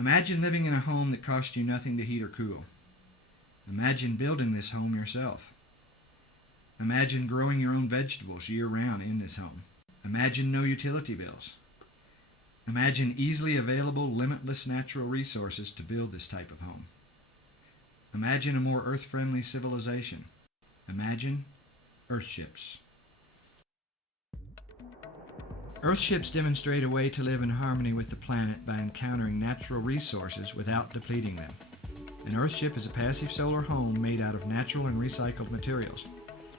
Imagine living in a home that costs you nothing to heat or cool. Imagine building this home yourself. Imagine growing your own vegetables year-round in this home. Imagine no utility bills. Imagine easily available, limitless natural resources to build this type of home. Imagine a more earth-friendly civilization. Imagine Earthships. Earthships demonstrate a way to live in harmony with the planet by encountering natural resources without depleting them. An Earthship is a passive solar home made out of natural and recycled materials.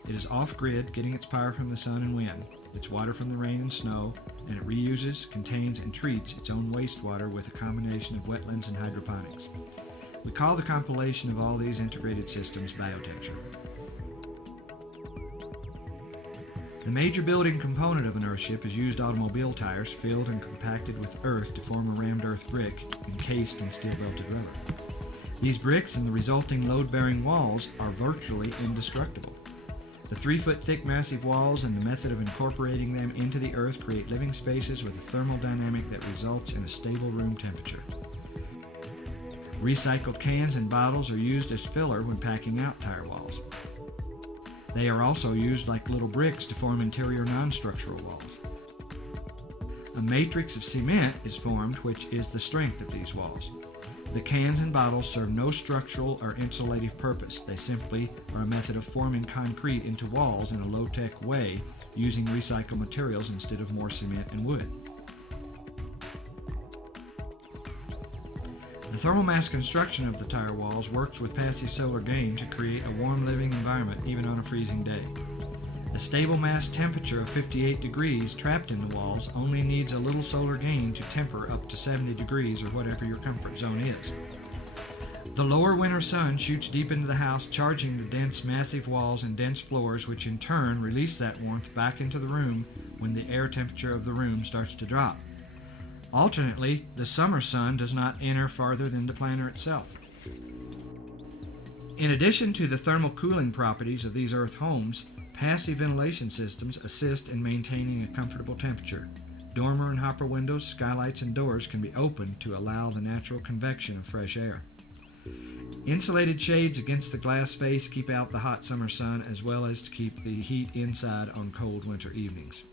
It is off-grid, getting its power from the sun and wind, its water from the rain and snow, and it reuses, contains, and treats its own wastewater with a combination of wetlands and hydroponics. We call the compilation of all these integrated systems biotecture. The major building component of an Earthship is used automobile tires filled and compacted with earth to form a rammed earth brick encased in steel-belted rubber. These bricks and the resulting load-bearing walls are virtually indestructible. The 3-foot thick massive walls and the method of incorporating them into the earth create living spaces with a thermal dynamic that results in a stable room temperature. Recycled cans and bottles are used as filler when packing out tire walls. They are also used like little bricks to form interior non-structural walls. A matrix of cement is formed, which is the strength of these walls. The cans and bottles serve no structural or insulative purpose. They simply are a method of forming concrete into walls in a low-tech way using recycled materials instead of more cement and wood. The thermal mass construction of the tire walls works with passive solar gain to create a warm living environment even on a freezing day. A stable mass temperature of 58 degrees trapped in the walls only needs a little solar gain to temper up to 70 degrees or whatever your comfort zone is. The lower winter sun shoots deep into the house, charging the dense massive walls and dense floors, which in turn release that warmth back into the room when the air temperature of the room starts to drop. Alternately, the summer sun does not enter farther than the planter itself. In addition to the thermal cooling properties of these earth homes, passive ventilation systems assist in maintaining a comfortable temperature. Dormer and hopper windows, skylights, and doors can be opened to allow the natural convection of fresh air. Insulated shades against the glass face keep out the hot summer sun as well as to keep the heat inside on cold winter evenings.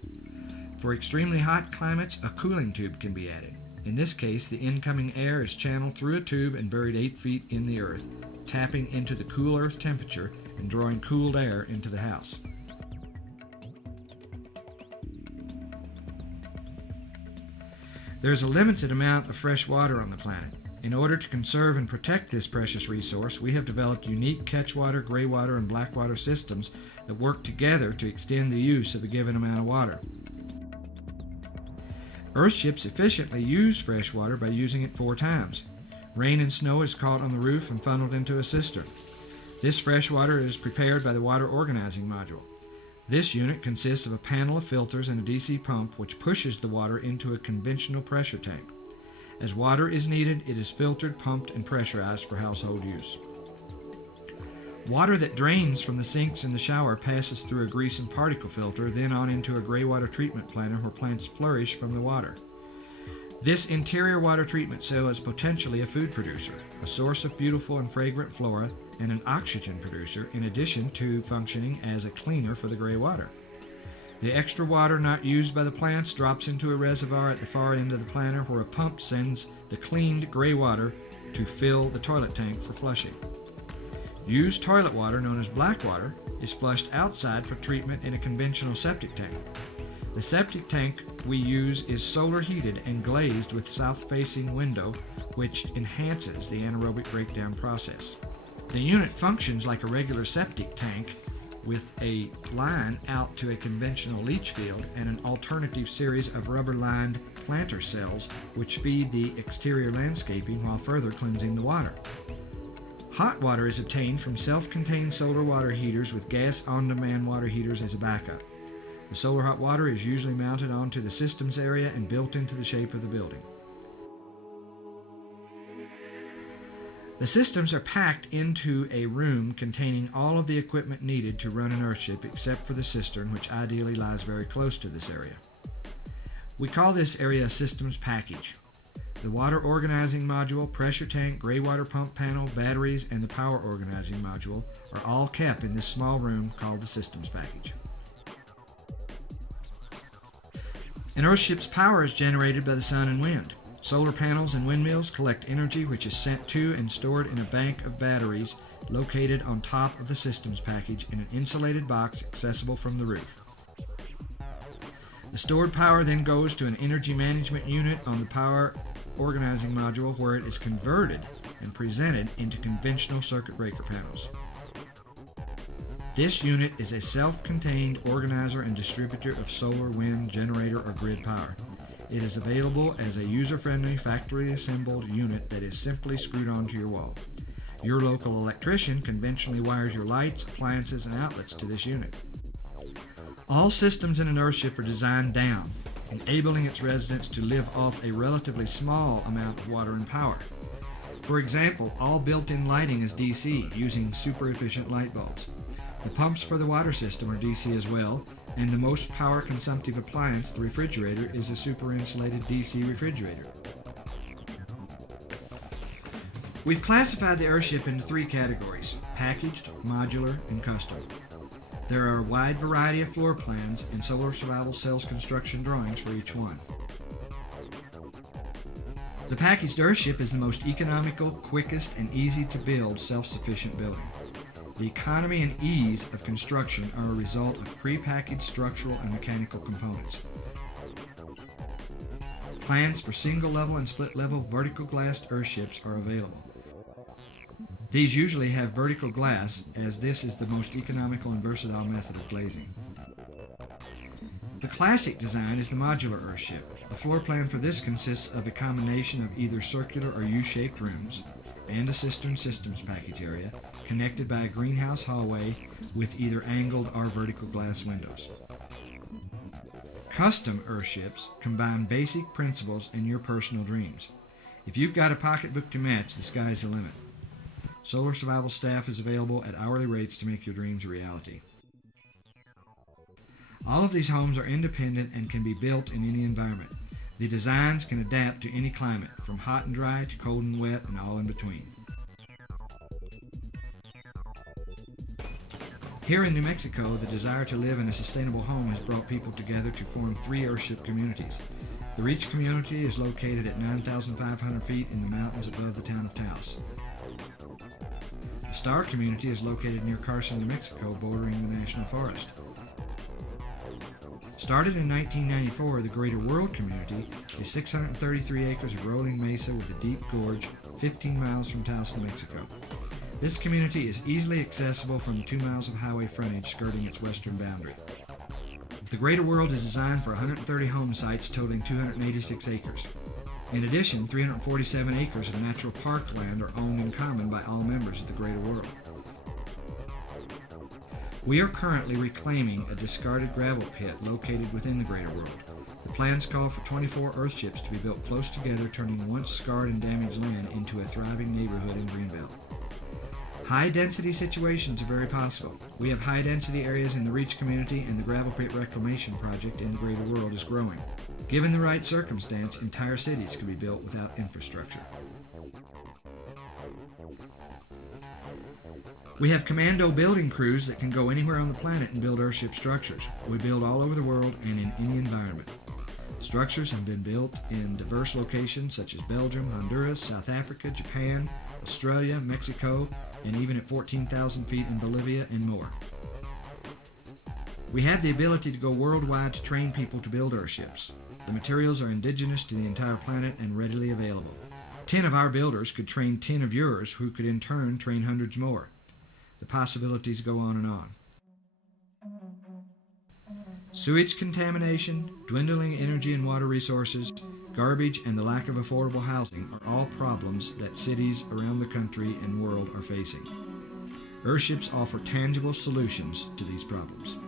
For extremely hot climates, a cooling tube can be added. In this case, the incoming air is channeled through a tube and buried 8 feet in the earth, tapping into the cool earth temperature and drawing cooled air into the house. There is a limited amount of fresh water on the planet. In order to conserve and protect this precious resource, we have developed unique catchwater, graywater, and blackwater systems that work together to extend the use of a given amount of water. Earthships efficiently use fresh water by using it 4 times. Rain and snow is caught on the roof and funneled into a cistern. This fresh water is prepared by the water organizing module. This unit consists of a panel of filters and a DC pump which pushes the water into a conventional pressure tank. As water is needed, it is filtered, pumped, and pressurized for household use. Water that drains from the sinks in the shower passes through a grease and particle filter, then on into a graywater treatment planter where plants flourish from the water. This interior water treatment cell is potentially a food producer, a source of beautiful and fragrant flora, and an oxygen producer, in addition to functioning as a cleaner for the gray water. The extra water not used by the plants drops into a reservoir at the far end of the planter where a pump sends the cleaned gray water to fill the toilet tank for flushing. Used toilet water, known as black water, is flushed outside for treatment in a conventional septic tank. The septic tank we use is solar heated and glazed with south-facing window, which enhances the anaerobic breakdown process. The unit functions like a regular septic tank with a line out to a conventional leach field and an alternative series of rubber-lined planter cells which feed the exterior landscaping while further cleansing the water. Hot water is obtained from self-contained solar water heaters with gas on-demand water heaters as a backup. The solar hot water is usually mounted onto the systems area and built into the shape of the building. The systems are packed into a room containing all of the equipment needed to run an Earthship except for the cistern, which ideally lies very close to this area. We call this area a systems package. The water organizing module, pressure tank, gray water pump panel, batteries, and the power organizing module are all kept in this small room called the systems package. An Earthship's power is generated by the sun and wind. Solar panels and windmills collect energy which is sent to and stored in a bank of batteries located on top of the systems package in an insulated box accessible from the roof. The stored power then goes to an energy management unit on the power organizing module where it is converted and presented into conventional circuit breaker panels. This unit is a self-contained organizer and distributor of solar, wind, generator, or grid power. It is available as a user-friendly, factory-assembled unit that is simply screwed onto your wall. Your local electrician conventionally wires your lights, appliances, and outlets to this unit. All systems in an Earthship are designed down, enabling its residents to live off a relatively small amount of water and power. For example, all built-in lighting is DC, using super-efficient light bulbs. The pumps for the water system are DC as well, and the most power-consumptive appliance, the refrigerator, is a super-insulated DC refrigerator. We've classified the Earthship into three categories: packaged, modular, and custom. There are a wide variety of floor plans and Solar Survival Cells construction drawings for each one. The packaged Earthship is the most economical, quickest, and easy to build self-sufficient building. The economy and ease of construction are a result of pre-packaged structural and mechanical components. Plans for single-level and split-level vertical glassed Earthships are available. These usually have vertical glass, as this is the most economical and versatile method of glazing. The classic design is the modular Earthship. The floor plan for this consists of a combination of either circular or U-shaped rooms and a cistern systems package area connected by a greenhouse hallway with either angled or vertical glass windows. Custom Earthships combine basic principles in your personal dreams. If you've got a pocketbook to match, the sky's the limit. Solar Survival staff is available at hourly rates to make your dreams a reality. All of these homes are independent and can be built in any environment. The designs can adapt to any climate, from hot and dry to cold and wet and all in between. Here in New Mexico, the desire to live in a sustainable home has brought people together to form three Earthship communities. The Reach community is located at 9,500 feet in the mountains above the town of Taos. The Star community is located near Carson, New Mexico, bordering the National Forest. Started in 1994, the Greater World community is 633 acres of rolling mesa with a deep gorge 15 miles from Taos, New Mexico. This community is easily accessible from the 2 miles of highway frontage skirting its western boundary. The Greater World is designed for 130 home sites totaling 286 acres. In addition, 347 acres of natural park land are owned in common by all members of the Greater World. We are currently reclaiming a discarded gravel pit located within the Greater World. The plans call for 24 Earthships to be built close together, turning once scarred and damaged land into a thriving neighborhood in Greenbelt. High-density situations are very possible. We have high-density areas in the Reach community, and the gravel pit reclamation project in the Greater World is growing. Given the right circumstance, entire cities can be built without infrastructure. We have commando building crews that can go anywhere on the planet and build Earthship structures. We build all over the world and in any environment. Structures have been built in diverse locations such as Belgium, Honduras, South Africa, Japan, Australia, Mexico, and even at 14,000 feet in Bolivia and more. We have the ability to go worldwide to train people to build Earthships. The materials are indigenous to the entire planet and readily available. 10 of our builders could train 10 of yours, who could in turn train hundreds more. The possibilities go on and on. Sewage contamination, dwindling energy and water resources, garbage, and the lack of affordable housing are all problems that cities around the country and world are facing. Earthships offer tangible solutions to these problems.